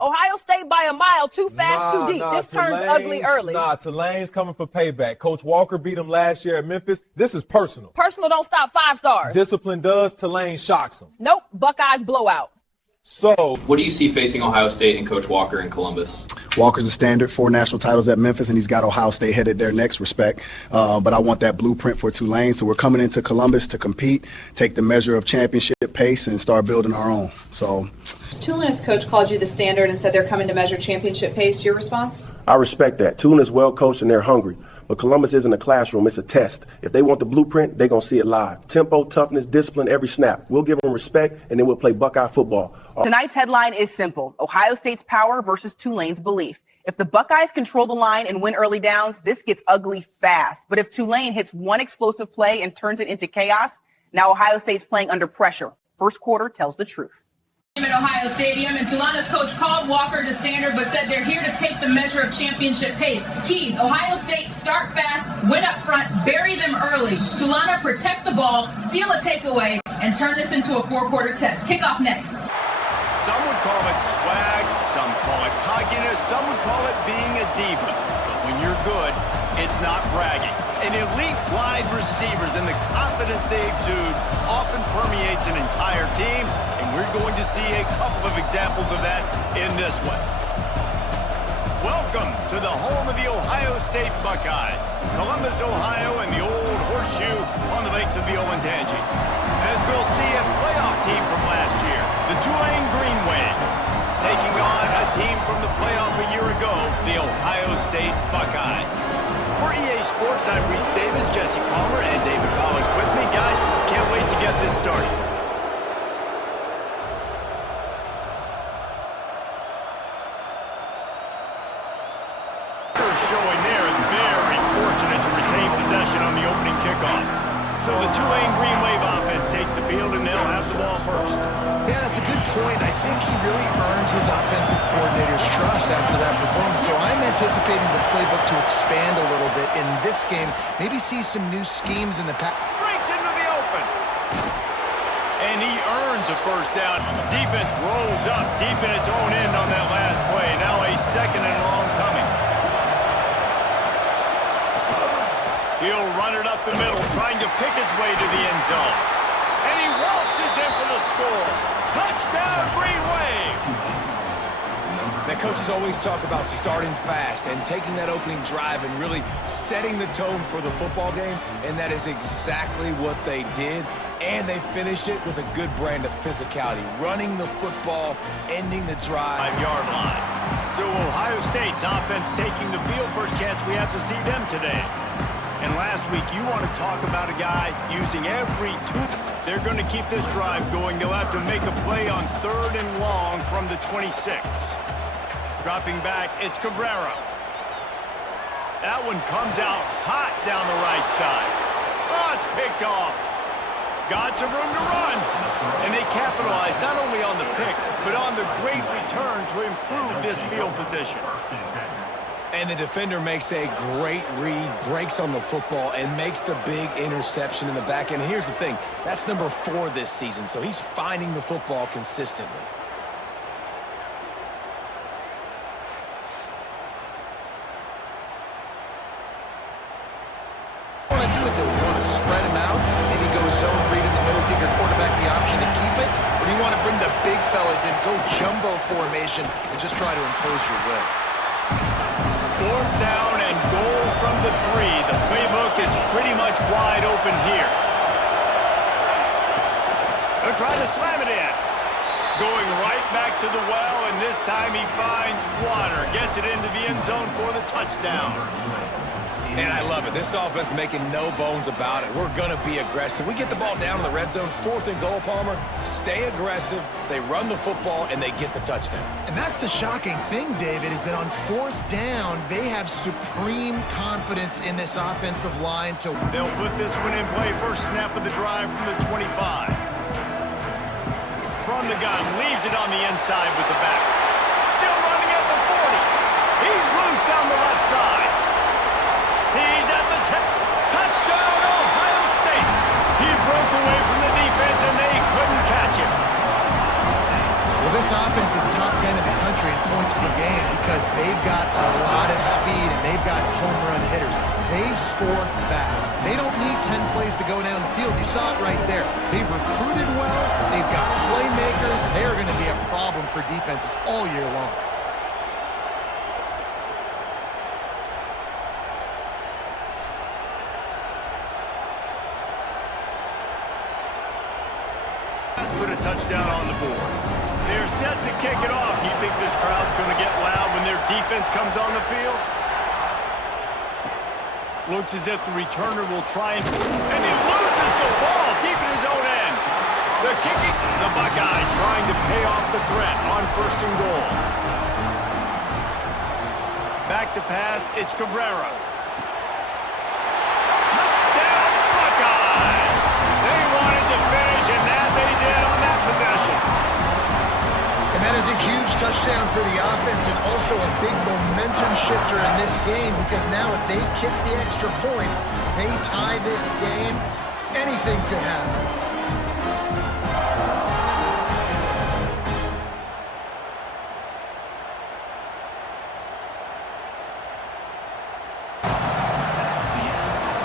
Ohio State by a mile, too fast, too deep. This turns ugly early. Tulane's coming for payback. Coach Walker beat them last year at Memphis. This is personal. Personal don't stop 5 stars. Discipline does. Tulane shocks them. Nope, Buckeyes blowout. So, what do you see facing Ohio State and Coach Walker in Columbus? Walker's a standard, 4 national titles at Memphis, and he's got Ohio State headed there next, respect. But I want that blueprint for Tulane. So we're coming into Columbus to compete, take the measure of championship pace, and start building our own. So Tulane's coach called you the standard and said they're coming to measure championship pace. Your response? I respect that. Tulane is well coached and they're hungry. But Columbus isn't a classroom, it's a test. If they want the blueprint, they're going to see it live. Tempo, toughness, discipline, every snap. We'll give them respect, and then we'll play Buckeye football. Tonight's headline is simple: Ohio State's power versus Tulane's belief. If the Buckeyes control the line and win early downs, this gets ugly fast. But if Tulane hits one explosive play and turns it into chaos, now Ohio State's playing under pressure. First quarter tells the truth. At Ohio Stadium, and Tulane's coach called Walker to standard, but said they're here to take the measure of championship pace. Keys: Ohio State start fast, win up front, bury them early. Tulane protect the ball, steal a takeaway, and turn this into a 4-quarter test. Kickoff next. Some would call it swag, some call it cockiness, some would call it being a diva. But when you're good, it's not bragging. An elite wide receivers and the confidence they exude often permeates an entire team, and we're going to see a couple of examples of that in this one. Welcome to the home of the Ohio State Buckeyes, Columbus, Ohio, and the old horseshoe on the banks of the Olentangy. As we'll see a playoff team from last year, the Tulane Green Wave, taking on a team from the playoff a year ago, the Ohio State Buckeyes. For EA Sports, I'm Reese Davis, Jesse Palmer, and David Pollock with me. Guys, can't wait to get this started. Showing there, and very fortunate to retain possession on the opening kickoff. So the Tulane Green Wave offense takes the field, and they'll have the ball first. Yeah, that's a good point. I think he really earned his offensive coordinator's trust after that performance. So I'm anticipating the playbook to expand a little bit in this game. Maybe see some new schemes in the pass. Breaks into the open. And he earns a first down. Defense rolls up deep in its own end on that last play. Now a second and long coming. He'll run it up the middle, trying to pick his way to the end zone. And he waltzes in for the score. Touchdown, Green Wave! The coaches always talk about starting fast and taking that opening drive and really setting the tone for the football game, and that is exactly what they did. And they finish it with a good brand of physicality, running the football, ending the drive. 5-yard line. So Ohio State's offense taking the field. First chance we have to see them today. And last week, you want to talk about a guy using every tool. They're going to keep this drive going. They'll have to make a play on 3rd and long from the 26. Dropping back, it's Cabrera. That one comes out hot down the right side. Oh, it's picked off. Got some room to run. And they capitalize not only on the pick, but on the great return to improve this field position. And the defender makes a great read, breaks on the football, and makes the big interception in the back end. And here's the thing, that's number 4 this season, so he's finding the football consistently. What do you want to do with it? You want to spread him out, maybe go zone read in the middle, give your quarterback the option to keep it? Or do you want to bring the big fellas in, go jumbo formation, and just try to impose your will? 4th down and goal from the 3. The playbook is pretty much wide open here. They're trying to slam it in. Going right back to the well, and this time he finds water. Gets it into the end zone for the touchdown. And I love it. This offense making no bones about it. We're going to be aggressive. We get the ball down in the red zone, 4th and goal, Palmer. Stay aggressive. They run the football, and they get the touchdown. And that's the shocking thing, David, is that on 4th down, they have supreme confidence in this offensive line. They'll put this one in play. First snap of the drive from the 25. From the gun, leaves it on the inside with the back. Still running at the 40. He's loose down the left side. He's at the 10. Touchdown, Ohio State. He broke away from the defense, and they couldn't catch him. Well, this offense is top 10 in the country in points per game because they've got a lot of speed and they've got home run hitters. They score fast. They don't need 10 plays to go down the field. You saw it right there. They've recruited well. They've got playmakers. They're going to be a problem for defenses all year long. Put a touchdown on the board. They're set to kick it off. You think this crowd's going to get loud when their defense comes on the field? Looks as if the returner will try and he loses the ball deep in his own end. They're kicking. The Buckeyes trying to pay off the threat on 1st and goal. Back to pass. It's Cabrera. Touchdown Buckeyes! They wanted to finish, and that they did on that possession. And that is a huge touchdown for the offense and also a big momentum shifter in this game because now if they kick the extra point, they tie this game, anything could happen.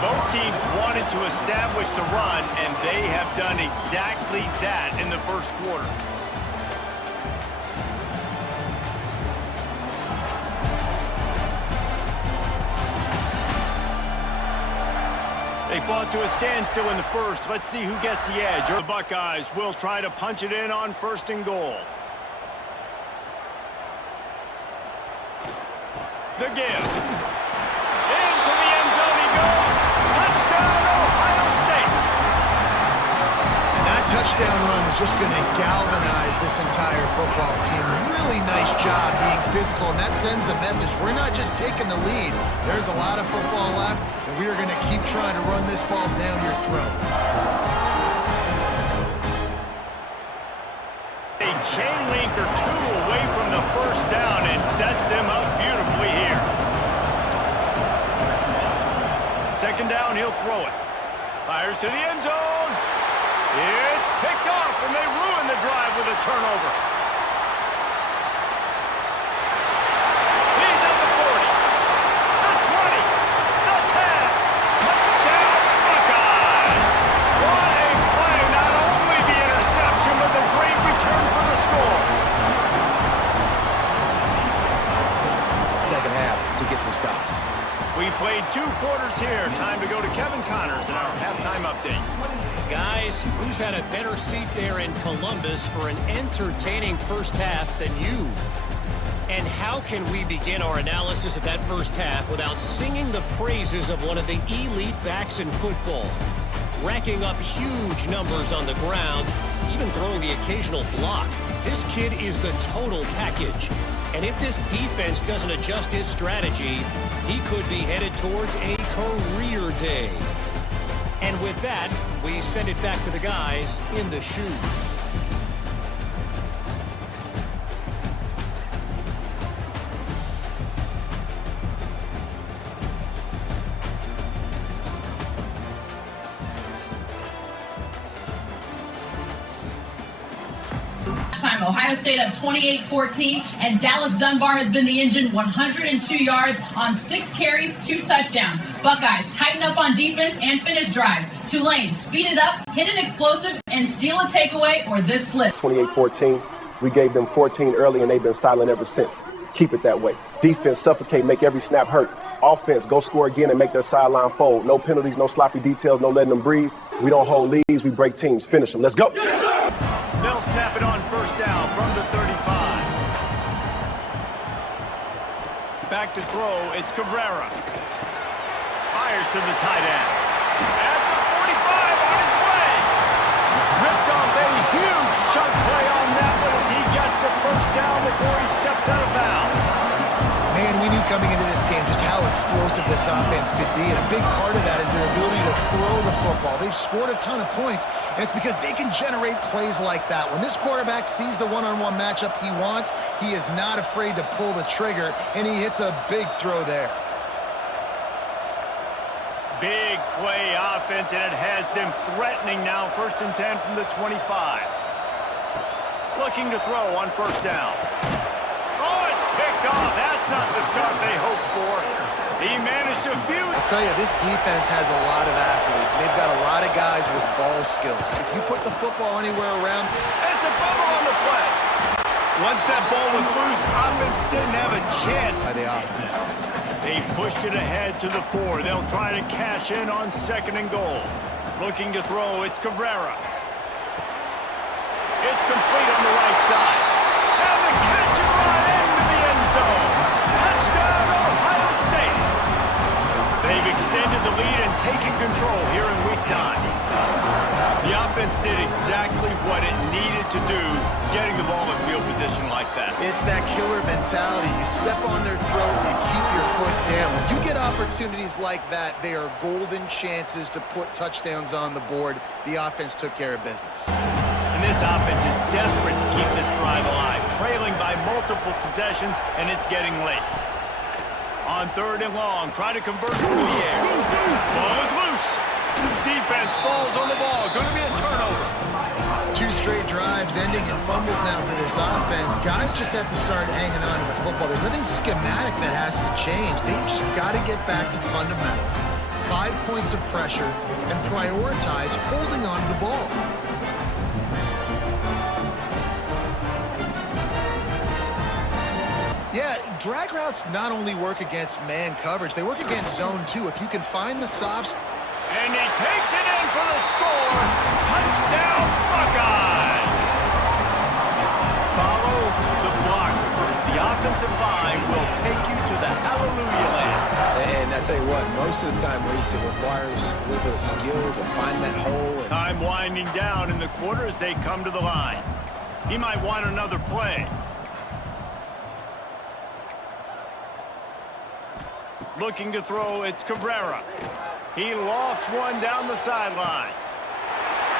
Both teams wanted to establish the run, and they have done exactly that in the first quarter. They fought to a standstill in the first. Let's see who gets the edge. The Buckeyes will try to punch it in on 1st and goal. The give. Into the end zone he goes. Touchdown, Ohio State. And that touchdown run is just going to galvanize this entire football team. Really nice job being physical, and that sends a message. We're not just taking the lead. There's a lot of football left, and we are going to keep trying to run this ball down your throat. A chain link or two away from the first down and sets them up beautifully here. 2nd down, he'll throw it. Fires to the end zone. It's picked off, and they ruin the drive with a turnover. He's at the 40, the 20, the 10. Touchdown, Buckeyes. What a play. Not only the interception, but the great return for the score. 2nd half to get some stops. We played 2 quarters here. Time to go to Kevin Connors in our halftime update. Guys, who's had a better seat there in Columbus for an entertaining first half than you? And how can we begin our analysis of that first half without singing the praises of one of the elite backs in football? Racking up huge numbers on the ground, even throwing the occasional block. This kid is the total package. And if this defense doesn't adjust its strategy, he could be headed towards a career day. And with that, we send it back to the guys in the shoe. Ohio State up 28-14, and Dallas Dunbar has been the engine. 102 yards on 6 carries, 2 touchdowns. Buckeyes tighten up on defense and finish drives. Tulane speed it up, hit an explosive, and steal a takeaway or this slip. 28-14. We gave them 14 early, and they've been silent ever since. Keep it that way. Defense suffocate, make every snap hurt. Offense, go score again and make their sideline fold. No penalties, no sloppy details, no letting them breathe. We don't hold leads, we break teams. Finish them. Let's go. Yes, sir! They'll snap it on 1st down from the 35. Back to throw, it's Cabrera. Fires to the tight end. At the 45 on his way. Ripped off a huge chunk play on that one as he gets the 1st down before he steps out of bounds. Man, we knew coming into this game just how explosive this offense could be, and a big part of that is their ability to throw the football. They've scored a ton of points, and it's because they can generate plays like that. When this quarterback sees the one-on-one matchup he wants, he is not afraid to pull the trigger, and he hits a big throw there. Big play offense, and it has them threatening now. 1st and 10 from the 25. Looking to throw on first down. Oh, it's picked off. That's not the start they hoped for. He managed to I'll tell you, this defense has a lot of athletes. They've got a lot of guys with ball skills. If you put the football anywhere around, it's a fumble on the play. Once that ball was loose, offense didn't have a chance. By the offense. They pushed it ahead to the 4. They'll try to cash in on 2nd and goal. Looking to throw, it's Cabrera. It's complete on the right side. And the catch and run into the end zone. Touchdown, Ohio State. They've extended the lead and taken control here in Week 9. The offense did exactly what it needed to do, getting the ball in field position like that. It's that killer mentality. You step on their throat, you keep your foot down. When you get opportunities like that, they are golden chances to put touchdowns on the board. The offense took care of business. And this offense is desperate to keep this drive alive, trailing by multiple possessions, and it's getting late. On 3rd and long, try to convert through the air. Ball is loose. Defense falls on the ball. Going to be a turnover. 2 straight drives ending in fumbles now for this offense. Guys just have to start hanging on to the football. There's nothing schematic that has to change. They've just got to get back to fundamentals. 5 points of pressure and prioritize holding on to the ball. Yeah, drag routes not only work against man coverage, they work against zone too. If you can find the softs. And he takes it in for the score. Touchdown, Buckeyes. Follow the blockers. The offensive line will take you to the hallelujah land. And I tell you what, most of the time, Reese, it requires a little bit of skill to find that hole. Time winding down in the quarter as they come to the line. He might want another play. Looking to throw, it's Cabrera. He lofts one down the sideline.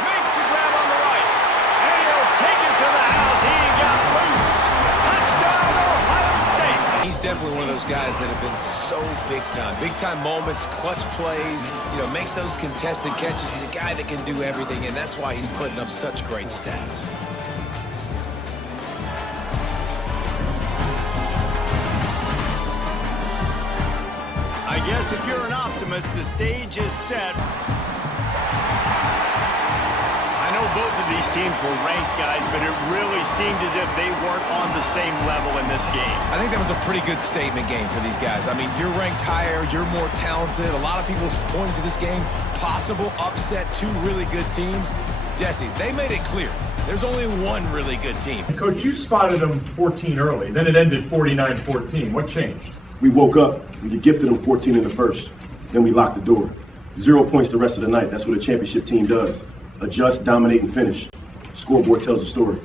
Makes the grab on the right. And he'll take it to the house. He got loose. Touchdown, Ohio State. He's definitely one of those guys that have been so big time. Big time moments, clutch plays, makes those contested catches. He's a guy that can do everything, and that's why he's putting up such great stats. I guess if you're an optimist, the stage is set. I know both of these teams were ranked, guys, but it really seemed as if they weren't on the same level in this game. I think that was a pretty good statement game for these guys. I mean, you're ranked higher, you're more talented. A lot of people point to this game, possible upset, 2 really good teams. Jesse, they made it clear. There's only one really good team. Coach, you spotted them 14 early. Then it ended 49-14. What changed? We woke up and you gifted them 14 in the first. Then we locked the door. 0 points the rest of the night. That's what a championship team does. Adjust, dominate, and finish. Scoreboard tells the story.